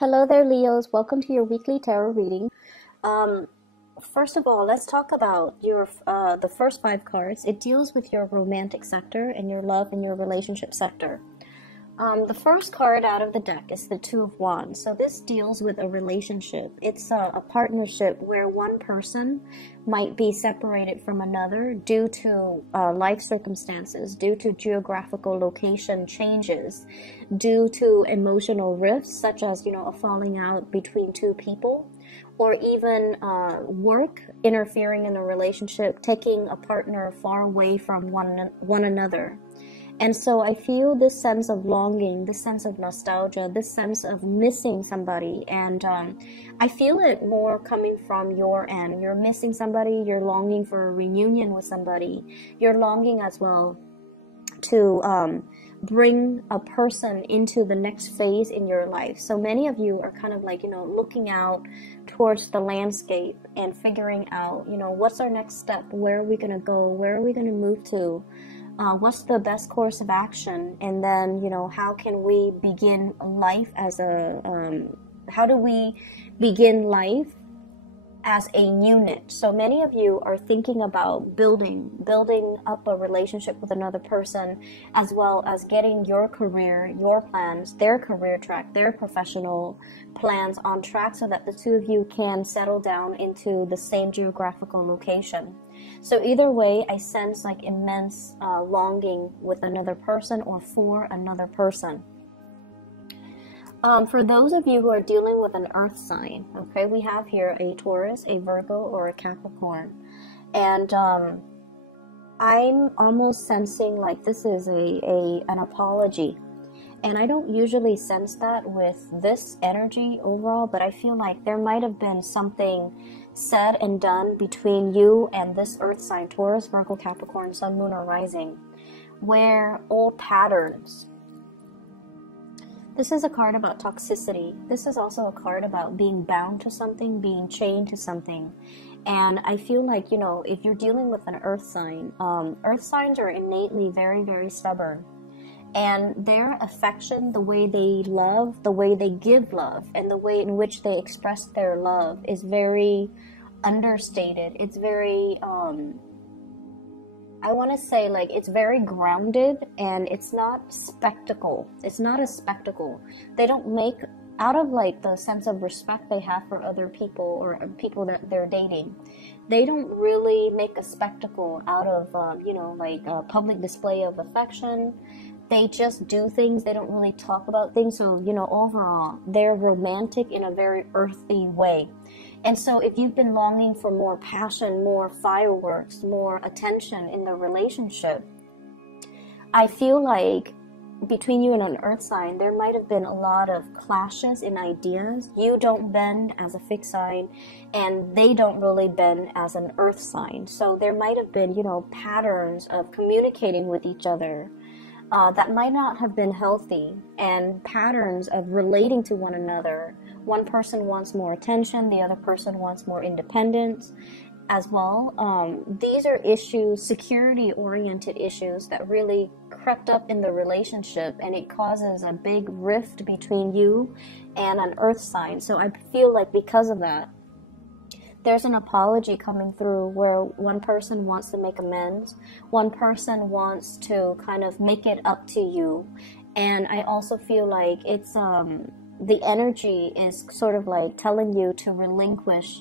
Hello there, Leos. Welcome to your weekly tarot reading. Um, First of all, let's talk about your the first five cards. It deals with your romantic sector and your love and your relationship sector. The first card out of the deck is the Two of Wands. So this deals with a relationship. It's a partnership where one person might be separated from another due to life circumstances, due to geographical location changes, due to emotional rifts, such as, a falling out between two people, or even work interfering in a relationship, taking a partner far away from one another. And so I feel this sense of longing, this sense of nostalgia, this sense of missing somebody. And I feel it more coming from your end. You're missing somebody, you're longing for a reunion with somebody. You're longing as well to bring a person into the next phase in your life. So many of you are kind of like, looking out towards the landscape and figuring out, what's our next step? Where are we going to go? Where are we going to move to? What's the best course of action? And then, how can we begin life how do we begin life as a unit? So many of you are thinking about building up a relationship with another person, as well as getting your career, your plans, their career track, their professional plans on track so that the two of you can settle down into the same geographical location. So either way, I sense like immense longing with another person or for another person. For those of you who are dealing with an earth sign, okay, we have here a Taurus, a Virgo, or a Capricorn. And I'm almost sensing like this is an apology. And I don't usually sense that with this energy overall, but I feel like there might have been something said and done between you and this earth sign, Taurus, Virgo, Capricorn, Sun, Moon, or Rising, where old patterns. This is a card about toxicity. This is also a card about being bound to something, being chained to something. And I feel like, if you're dealing with an earth signs are innately very, very stubborn. And their affection, the way they love, the way they give love, and the way in which they express their love is very understated. It's very, I want to say like it's very grounded, and it's not spectacle. It's not a spectacle. They don't make, out of like the sense of respect they have for other people or people that they're dating, they don't really make a spectacle out of, like a public display of affection. They just do things. They don't really talk about things. So, overall, they're romantic in a very earthy way. And so if you've been longing for more passion, more fireworks, more attention in the relationship, I feel like between you and an earth sign, there might have been a lot of clashes in ideas. You don't bend as a fixed sign, and they don't really bend as an earth sign. So there might have been, patterns of communicating with each other that might not have been healthy, and patterns of relating to one another. One person wants more attention, the other person wants more independence as well. These are issues, security-oriented issues that really crept up in the relationship, and it causes a big rift between you and an earth sign. So I feel like because of that, there's an apology coming through where one person wants to make amends, one person wants to kind of make it up to you. And I also feel like it's the energy is sort of like telling you to relinquish,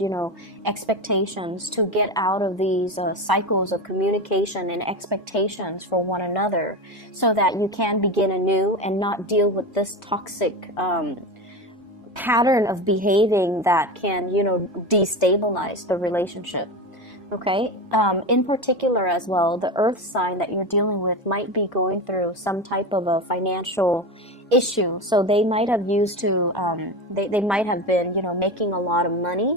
expectations, to get out of these cycles of communication and expectations for one another, so that you can begin anew and not deal with this toxic pattern of behaving that can, destabilize the relationship. Okay. In particular as well, the earth sign that you're dealing with might be going through some type of a financial issue. So they might have they might have been, making a lot of money,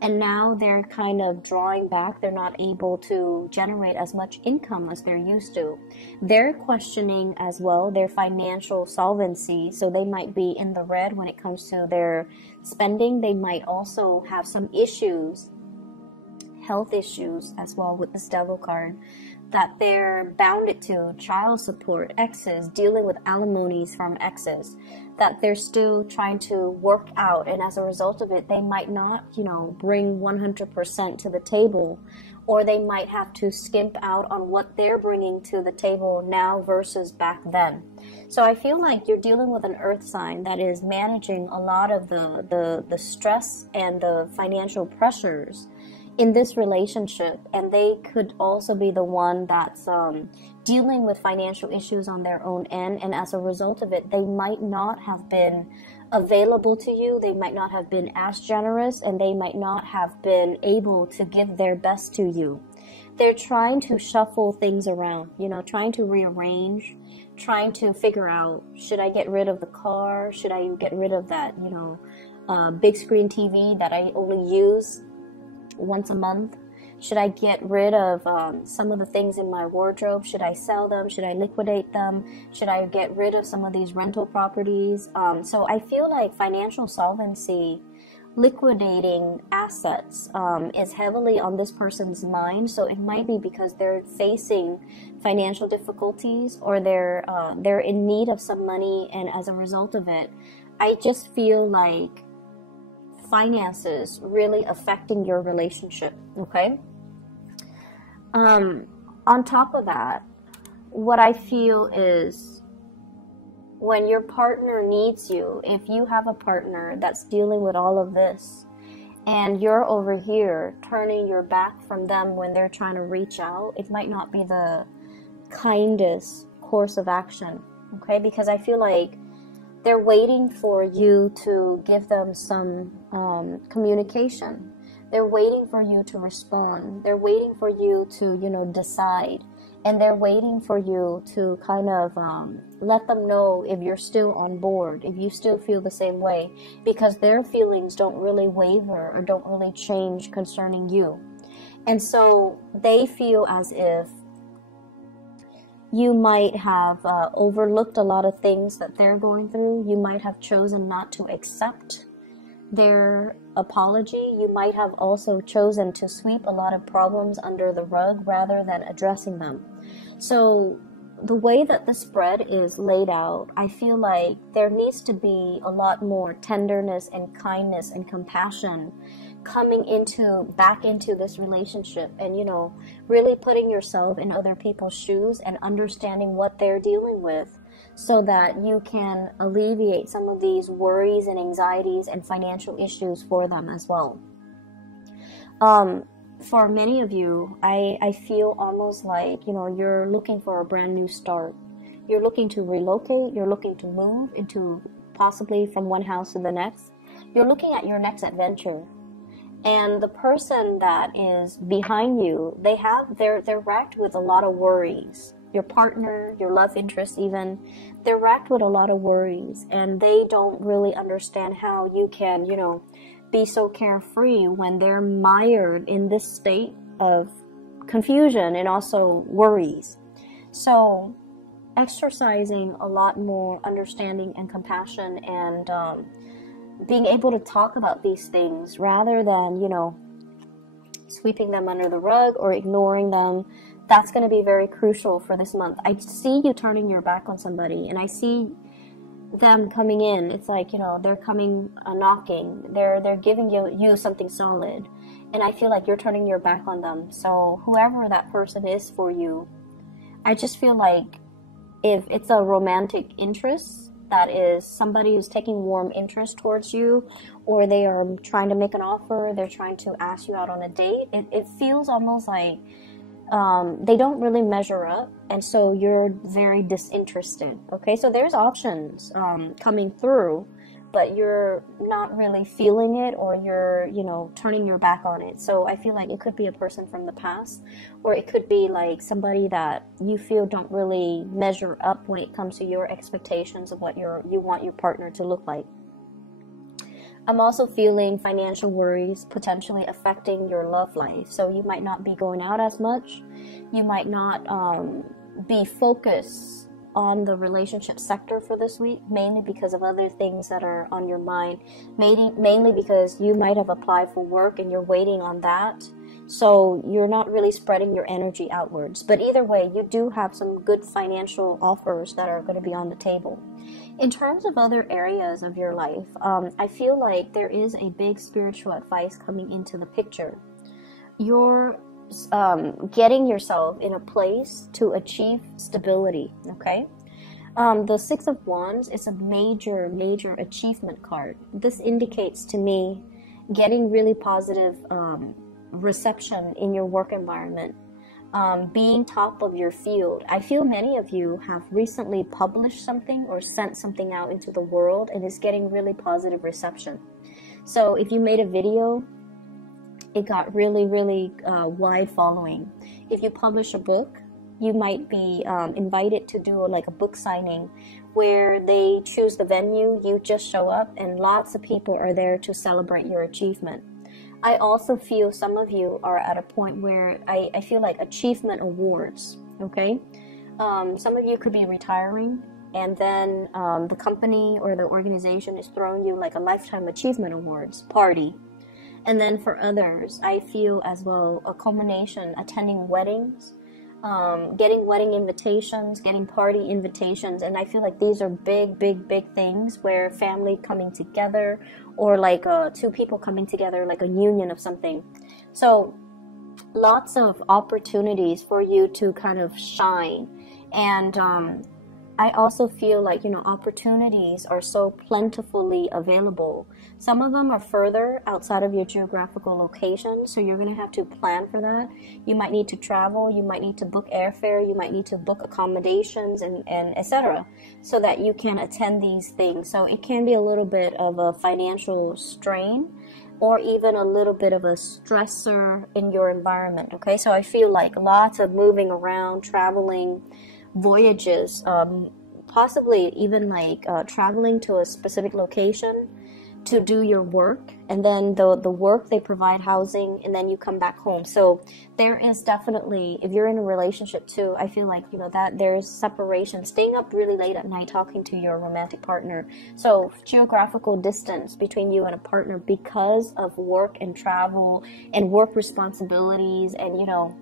and now they're kind of drawing back. They're not able to generate as much income as they're used to. They're questioning as well their financial solvency. So they might be in the red when it comes to their spending. They might also have some issues, health issues as well with this devil card. that they're bounded to child support, exes, dealing with alimonies from exes, that they're still trying to work out, and as a result of it, they might not, bring 100% to the table, or they might have to skimp out on what they're bringing to the table now versus back then. So I feel like you're dealing with an earth sign that is managing a lot of the stress and the financial pressures in this relationship, and they could also be the one that's dealing with financial issues on their own end, and as a result of it, they might not have been available to you, they might not have been as generous, and they might not have been able to give their best to you. They're trying to shuffle things around, trying to rearrange, trying to figure out, should I get rid of the car? Should I get rid of that, big screen TV that I only use once a month? Should I get rid of some of the things in my wardrobe? Should I sell them? Should I liquidate them? Should I get rid of some of these rental properties? So I feel like financial solvency, liquidating assets, is heavily on this person's mind. So it might be because they're facing financial difficulties, or they're in need of some money, and as a result of it, I just feel like finances really affecting your relationship, okay? On top of that, what I feel is when your partner needs you, if you have a partner that's dealing with all of this, and you're over here turning your back from them when they're trying to reach out, it might not be the kindest course of action, okay? Because I feel like they're waiting for you to give them some communication. They're waiting for you to respond. They're waiting for you to, decide. And they're waiting for you to kind of let them know if you're still on board, if you still feel the same way, because their feelings don't really waver or don't really change concerning you. And so they feel as if you might have overlooked a lot of things that they're going through. You might have chosen not to accept their apology. You might have also chosen to sweep a lot of problems under the rug rather than addressing them. So the way that the spread is laid out, I feel like there needs to be a lot more tenderness and kindness and compassion coming back into this relationship, and really putting yourself in other people's shoes and understanding what they're dealing with, so that you can alleviate some of these worries and anxieties and financial issues for them as well. For many of you, I feel almost like you're looking for a brand new start. You're looking to relocate, you're looking to move into possibly from one house to the next. You're looking at your next adventure. And the person that is behind you, they're racked with a lot of worries. Your partner, your love interest even, they're racked with a lot of worries, and they don't really understand how you can, be so carefree when they're mired in this state of confusion and also worries. So exercising a lot more understanding and compassion, and being able to talk about these things rather than, sweeping them under the rug or ignoring them, that's going to be very crucial for this month. I see you turning your back on somebody, and I see them coming in. It's like, they're coming knocking. They're giving you something solid, and I feel like you're turning your back on them. So whoever that person is for you, I just feel like if it's a romantic interest, that is somebody who's taking warm interest towards you, or they are trying to make an offer, they're trying to ask you out on a date, it feels almost like they don't really measure up, and so you're very disinterested. Okay, so there's options coming through, but you're not really feeling it, or you're turning your back on it. So I feel like it could be a person from the past, or it could be like somebody that you feel don't really measure up when it comes to your expectations of what you want your partner to look like. I'm also feeling financial worries potentially affecting your love life. So you might not be going out as much. You might not be focused on the relationship sector for this week, mainly because of other things that are on your mind. Mainly because you might have applied for work and you're waiting on that. So you're not really spreading your energy outwards. But either way, you do have some good financial offers that are going to be on the table. In terms of other areas of your life, I feel like there is a big spiritual advice coming into the picture. You're getting yourself in a place to achieve stability, okay? The Six of Wands is a major, major achievement card. This indicates to me getting really positive reception in your work environment, being top of your field. I feel many of you have recently published something or sent something out into the world and is getting really positive reception. So if you made a video, it got really, really wide following. If you publish a book, you might be invited to do like a book signing where they choose the venue, you just show up, and lots of people are there to celebrate your achievement. I also feel some of you are at a point where I feel like achievement awards, okay? Some of you could be retiring, and then the company or the organization is throwing you like a lifetime achievement awards party. And then for others, I feel as well a culmination, attending weddings, getting wedding invitations, getting party invitations, and I feel like these are big, big, big things where family coming together, or like two people coming together, like a union of something. So lots of opportunities for you to kind of shine. And I also feel like, you know, opportunities are so plentifully available. Some of them are further outside of your geographical location, so you're going to have to plan for that. You might need to travel, you might need to book airfare, you might need to book accommodations and etc. so that you can attend these things. So it can be a little bit of a financial strain or even a little bit of a stressor in your environment, okay? So I feel like lots of moving around, traveling, voyages, possibly even like traveling to a specific location to do your work, and then the work, they provide housing, and then you come back home. So there is definitely, if you're in a relationship too, I feel like, you know, that there's separation, staying up really late at night talking to your romantic partner. So geographical distance between you and a partner because of work and travel and work responsibilities, and you know,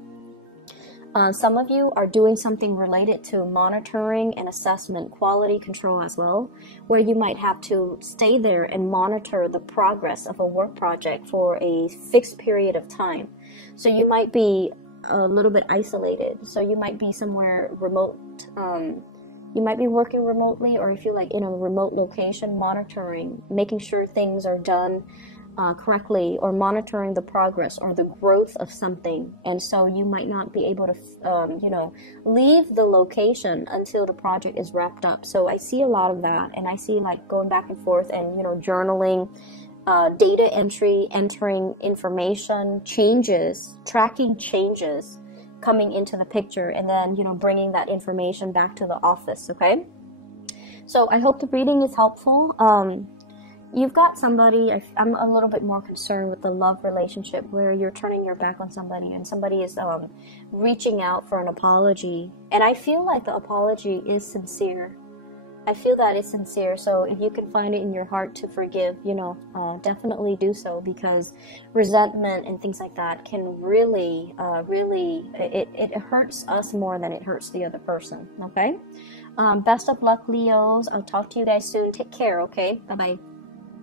some of you are doing something related to monitoring and assessment, quality control as well, where you might have to stay there and monitor the progress of a work project for a fixed period of time. So you might be a little bit isolated. So you might be somewhere remote. You might be working remotely, or if you're like in a remote location, monitoring, making sure things are done correctly, or monitoring the progress or the growth of something. And so you might not be able to, you know, leave the location until the project is wrapped up. So I see a lot of that, and I see like going back and forth and, you know, journaling, data entry, entering information, changes, tracking changes coming into the picture, and then, you know, bringing that information back to the office, okay? So I hope the reading is helpful. You've got somebody, I'm a little bit more concerned with the love relationship where you're turning your back on somebody and somebody is reaching out for an apology. And I feel like the apology is sincere. I feel that it's sincere. So if you can find it in your heart to forgive, you know, definitely do so, because resentment and things like that can really, it hurts us more than it hurts the other person, okay? Best of luck, Leos. I'll talk to you guys soon. Take care, okay? Bye-bye.